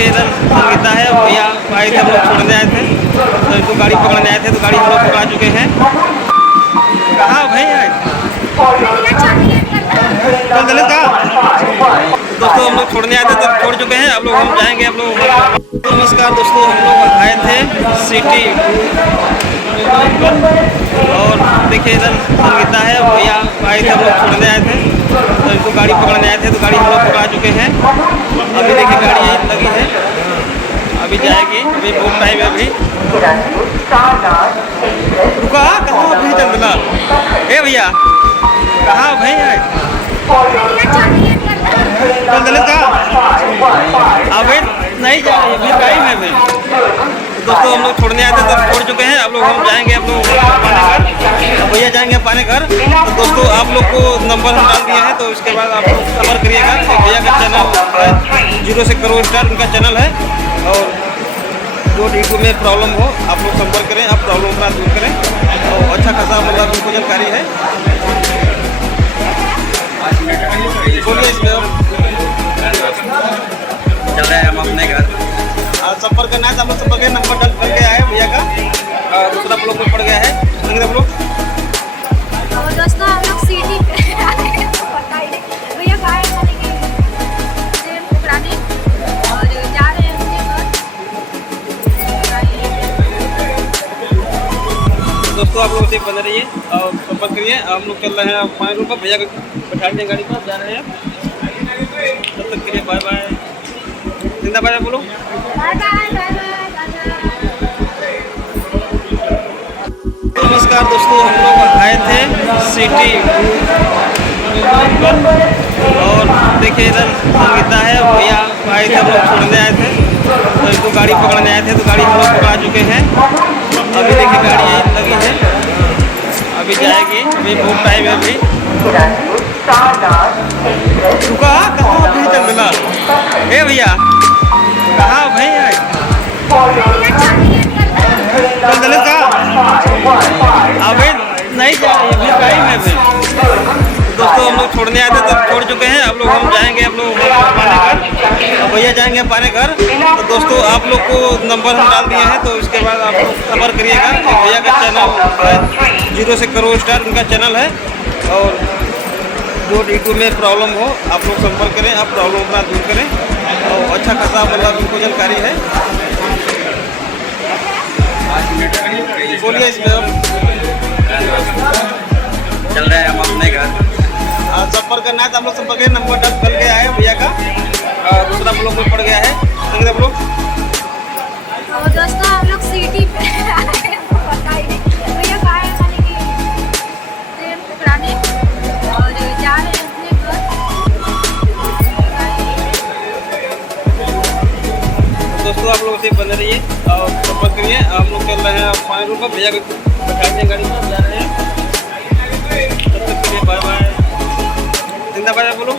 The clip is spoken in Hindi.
इधर संगीता है, भैया आए थे, हम लोग छोड़ने आए थे तो इनको गाड़ी पकड़ने आए थे तो गाड़ी हम लोग पकड़ा चुके हैं। कहाँ भैया कल दलित का दोस्तों हम लोग छोड़ने आए थे तो छोड़ चुके हैं। अब लोग हम जाएंगे, अब लोग नमस्कार दोस्तों, हम लोग आए थे सिटी और देखिए इधर संगीता है, भैया आए थे, हम लोग छोड़ने आए थे तो इनको गाड़ी पकड़ने आए थे तो गाड़ी हम लोग पकड़ा चुके हैं। अभी देखिए गाड़ी यहीं लगी है, अभी जाएगी, अभी बहुत टाइम है। अभी रुका कहाँ अभी चंदना ए भैया कहाँ भैया कल दलित का अभी नहीं जा रही, अभी टाइम है। अभी दोस्तों हम लोग छोड़ने आए थे तो छोड़ चुके हैं। अब लोग हम जाएंगे, अब लोग पाने घर, भैया जाएंगे पाने घर। तो दोस्तों आप लोग को नंबर हम डाल दिए हैं तो इसके बाद आप लोग खबर करिएगा। भैया का चैनल है 0 से करो स्टार, उनका चैनल है। और जो यूट्यूब में प्रॉब्लम हो आप लोग संपर्क करें, आप प्रॉब्लम का दूर करें। और अच्छा खासा मतलब उनको जानकारी है। बोलिए इसमें चल रहे हैं हम अपने घर। संपर्क करना है तो हम लोग संपर्क नंबर डाल करके आए भैया का, दूसरा ब्लॉक में पड़ गया है अंग्रेज ब्लॉक। दोस्तों हम लोग सिटी पे आए हैं, भैया खाए खाने के ट्रेन पकड़ाने और जा रहे हैं अपने घर। दोस्तों आप लोग से बने रहिए और संपर्क करिए। हम लोग चल रहे हैं पानी रोड पर, भैया को बैठा दें गाड़ी पर, जा रहे हैं। तब तक के लिए बाय बाय, जिंदा बाय बोलो। Bye bye bye bye. नमस्कार दोस्तों, हम लोग आए थे सिटी और देखिए इधर संगीता है, भैया आए थे, हम लोग छोड़ने आए थे तो इनको गाड़ी पकड़ने आए थे तो गाड़ी हम लोग पकड़ा चुके हैं। अभी देखिए गाड़ी यहीं लगी है, अभी जाएगी, अभी बहुत टाइम है। अभी रुका कहाँ अभी चंदना ए भैया कहाँ भैया कल दलित का अभी नहीं जा रही, अभी टाइम है। अभी दोस्तों हम लोग छोड़ने आए थे तो छोड़ चुके हैं। अब लोग हम जाएंगे, अब लोग पाने घर, भैया जाएंगे पाने घर। तो दोस्तों आप लोग को नंबर हम डाल दिए हैं तो इसके बाद आप लोग खबर करिएगा। भैया का चैनल है 0 से करो स्टार, उनका चैनल है। और जो यूट्यूब में प्रॉब्लम हो आप लोग संपर्क करें, आप प्रॉब्लम अपना दूर करें। और अच्छा खासा मतलब उनको जानकारी है। बोलिए इसमें चल रहे हैं हम अपने घर। संपर्क करना है तो हम लोग संपर्क नंबर डाल करके आए भैया का, दूसरा ब्लॉक में पड़ गया है अंग्रेज ब्लॉक। दोस्तों हम लोग सिटी पे आए हैं, भैया खाए खाने के ट्रेन पकड़ाने और जा रहे हैं अपने घर। दोस्तों आप लोग से बने रहिए और संपर्क करिए। हम लोग चल रहे हैं पानी रोड पर, भैया को बैठा दें गाड़ी पर, जा रहे हैं। तब तक के लिए बाय बाय, जिंदा बाय बोलो।